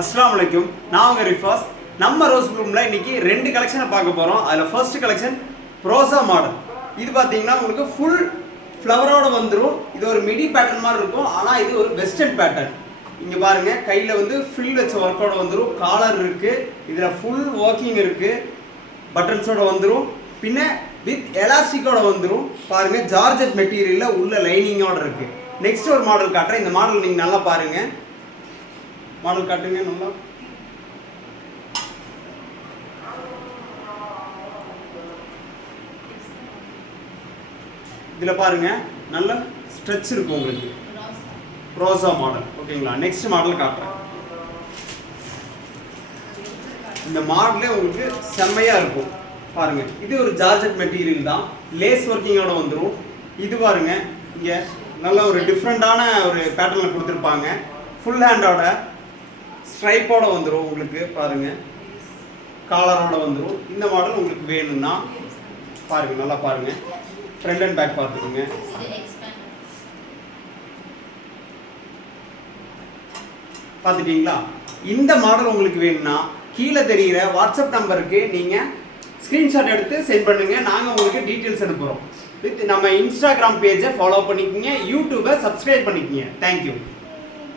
அஸ்ஸலாமு அலைக்கும். நான் உங்கள் ரிஃபாஸ். நம்ம ரோஸ் ப்ளூமில் இன்றைக்கி 2 கலெக்ஷனை பார்க்க போகிறோம். அதில் ஃபர்ஸ்ட் கலெக்ஷன் ப்ரோசா மாடல். இது பார்த்தீங்கன்னா உங்களுக்கு ஃபுல் ஃப்ளவரோடு வந்துடும். இது ஒரு மிடி பேட்டர்ன் மாதிரி இருக்கும், ஆனால் இது ஒரு வெஸ்டர்ன் பேட்டர்ன். இங்கே பாருங்கள், கையில் வந்து ஃபில் வச்ச ஒர்க்கோட வந்துடும். காலர் இருக்குது, இதில் ஃபுல் ஒர்க்கிங் இருக்குது, பட்டன்ஸோடு வந்துடும். பின்ன வித் எலாஸ்டிக்கோட வந்துடும். பாருங்கள், ஜார்ஜெட் மெட்டீரியலில் உள்ள லைனிங்கோடு இருக்குது. நெக்ஸ்ட் ஒரு மாடல் காட்டுறேன். இந்த மாடல் நீங்கள் நல்லா பாருங்கள். மாடல் காட்டுங்க நல்லா. இதில் பாருங்க, நல்ல ஸ்ட்ரெச் இருக்கும் உங்களுக்கு. ரோசா மாடல். ஓகேங்களா? நெக்ஸ்ட் மாடல் காட்டுறேன். இந்த மாடலே உங்களுக்கு செம்மையா இருக்கும். பாருங்க, இது ஒரு ஜார்ஜெட் மெட்டீரியல் தான், லேஸ் ஒர்க்கிங்கோட வந்துடும். இது பாருங்க, இங்கே நல்ல ஒரு டிஃப்ரெண்டான ஒரு பேட்டர்னில் கொடுத்துருப்பாங்க. ஃபுல் ஹேண்டோட ஸ்ட்ரைப்போட வந்துடும் உங்களுக்கு. பாருங்க, காலரோட வந்துடும். இந்த மாடல் உங்களுக்கு வேணும்னா பாருங்க, நல்லா பாருங்க. ஃப்ரண்ட் அண்ட் பேக் பார்த்துக்கோங்க. பார்த்துட்டீங்களா? இந்த மாடல் உங்களுக்கு வேணும்னா கீழே தெரிகிற வாட்ஸ்அப் நம்பருக்கு நீங்கள் ஸ்க்ரீன்ஷாட் எடுத்து சென்ட் பண்ணுங்க. நாங்கள் உங்களுக்கு டீட்டெயில்ஸ் அனுப்புகிறோம். வித் நம்ம இன்ஸ்டாகிராம் பேஜை ஃபாலோ பண்ணிக்கோங்க, யூடியூபை சப்ஸ்கிரைப் பண்ணிக்கோங்க. தேங்க்யூ.